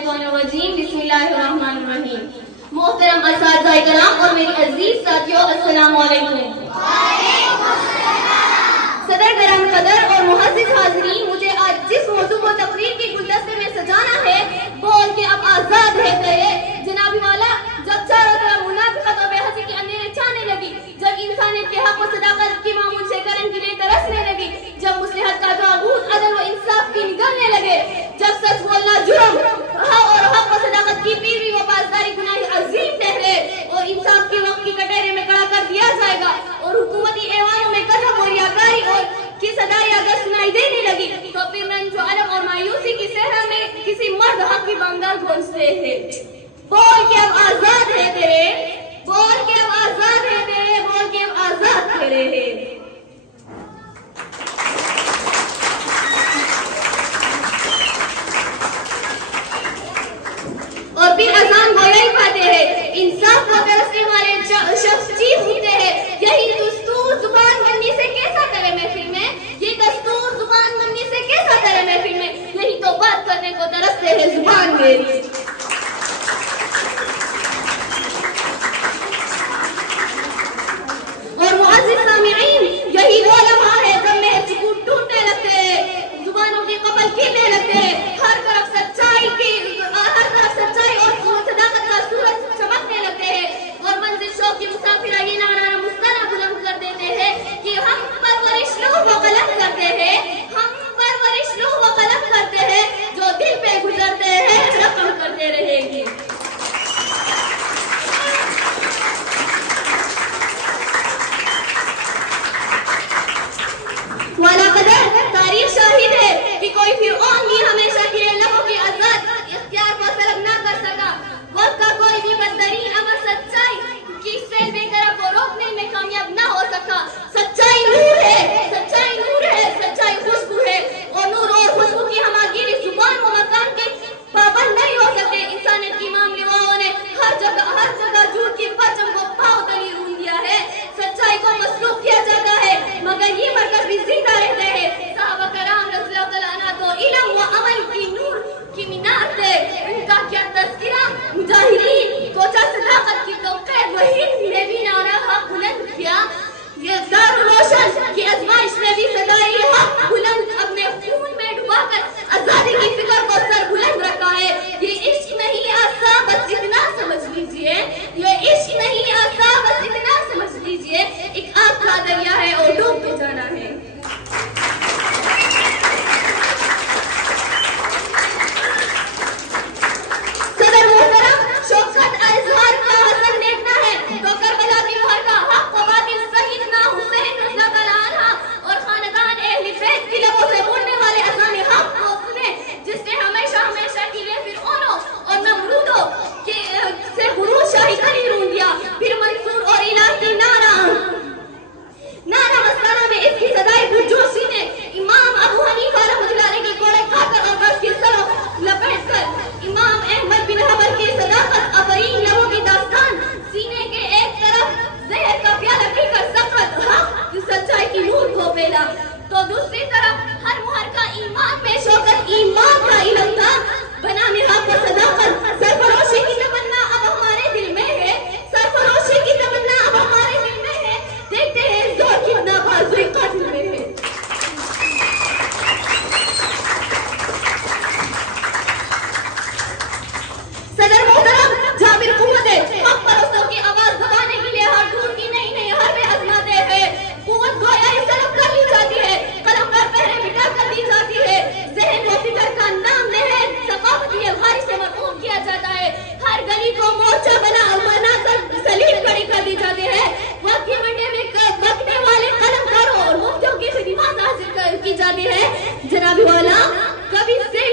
मिनश्शैतानिर्रजीम बिस्मिल्लाहिर्रहमानिर्रहीम। मोहतरम असातिज़ाए किराम और मेरी अजीज साथियों, अस्सलाम वालेकुम। सदर गराम कदर और मुअज़्ज़िज़ हाज़रीन, मुझे आज जिस मौजू को तकरीर के गुलदस्ते में सजाना है बोल के अब आजाद है गए जनाबी वाला। जब चारों तरफ मुनाफिकत और बेहसी की अंधेरे छाने लगी, जब इंसानियत के हक और सदाकत की मामूल से करम की तरसने लगी, जब मुस्लिहत का ताबूत अदल व इंसाफ की निगलने लगे, जब सच बोलना जुर्म और हक और सदाकत की पीरवी व पासदारी गुनाह अजीम ठहरे और इंसाफ के वक्त की कटहरे में खड़ा कर दिया जाएगा और हुकूमती ऐवानों में कसम और रियाकारी और की सदाई अगर सुनाई देने लगी, तो फिर रंज अलम और मायूसी की सहरा में किसी मर्द हक की बंगाल पहुंचते हैं। बोल के अब आजाद है तेरे, बोल के अब आजाद है तेरे, बोल के अब आजाद तेरे है। और फिर अजान गोया ही पाते हैं, इंसाफ को तरसने वाले शख्स चीख उठते हैं, यही दस्तूर जुबान बनने से कैसा करे महफिल में, ये दस्तूर जुबान बनने से कैसा करे महफिल में, यही तो बात करने को तरसते हैं जुबान मेरी। और मुअज़्ज़िज़ सामिईन, यही वो लम्हा है जब महज सुकून टूटने लगते हैं, जुबानों के कपल गिरने लगते हैं, हर तरफ सच्चाई और सदाकत का सूरज चमकने लगते हैं और मंजिल शौक की मुसाफिर ये नारा मुस्ताना बुलंद कर देते हैं कि हम परवरिश लूह व कलम करते हैं, हम परवरिश लूह व कलम करते हैं, जो दिल पे गुजरते हैं रकम करते रहेंगे। वाला कदर तारीख शाहिद है कि कोई फिरऔन भी हमेशा के लिए लबों की आजाद इख्तियार को तलब ना कर सका। वक्त का कोई भी बदतरीन अमल सच्चाई की सेल बेकरार को रोकने में कामयाब ना हो सका। सच्चाई नूर है, सच्चाई नूर है, सच्चाई खुशबू है और नूर और खुशबू की हमागिरी जुबान व मकान के पाबंद नहीं हो सकते। इंसानियत की मामले वालों ने हर जगह झूठ की परचम को पांव तले रूंध दिया है। सच्चाई को मसलूब किया जाता है मगर ये मरकज भी जिंदा रहते हैं। साहबा कराम रज़ियल्लाहु तआला अन्हुम तो इल्म व अमल की नूर की मीनार थे, उनका क्या तज़किरा। मुजाहिरीन को सदाकत की तौक़ीर वही ने भी नारा हक बुलंद किया, ये दारुल रोशन की आज़माइश में भी सदाई हक बुलंद अपने खून में डुबाकर आजादी की फिक्र को सर बुलंद रखा है। ये इश्क नहीं आसा बस इतना समझ लीजिए, ये इश्क नहीं आसा बस इतना समझ लीजिए, एक आग का दरिया है और डूब के जाना है। सदर मोहतरम शौकत इजहार का हसन देखना है तो करबला की मोहर का हक व बातिल सईदना हुसैन रज़ियल्लाहु अन्हा और खानदान अहले बैत की लबों से बोलने वाले अज़ान हक को सुने, जिसने हमेशा के लिए फिरऔनों और नमरूदों के से गुरूर शाही करी रूंध दिया। फिर मंसूर और इलाही नारा मस्ताना में इसकी सदाई पुरजोशी ने इमाम अबू हनीफा रहमतुल्लाह अलैह के कोड़े खाकर और बस की सरों लपेटकर इमाम अहमद बिन हंबल की सदाकत अबरीन लबों की दास्तान सीने के एक तरफ जहर का प्याला पीकर सख्त हक की सच्चाई की नूर को फैला, तो दूसरी तरफ हर मुहर का ईमान में शौकत ईमान का इल्म था। बनाने हक और सदाकत सरफरोशी की तमन्ना अब हमारे दिल में है, सरफरोशी की तमन्ना अब हमारे दिल में है। देखते हैं जोर कितना बाजुए कातिल में है। सदर मोहतरम जाबिर कुव्वत हक परस्तों की आवाज दबाने के लिए हर दूर की नहीं हर में आजमाते हैं। कुव्वत गोया ही सलब कर ली जाती है, कलम पर पहरे बिठा कर दी जाती है, ज़हन व फिक्र का नाम नहर सकाफती अलगारी से मरहूम किया जाता है। हर गली को मोर्चा बनाकर सलीब खड़ी कर दी जाती है। वक्त के मंडे में बकने वाले कलमकारों और मुफ्तियों की खिदमत हासिल की जाती है। जनाबी वाला कभी से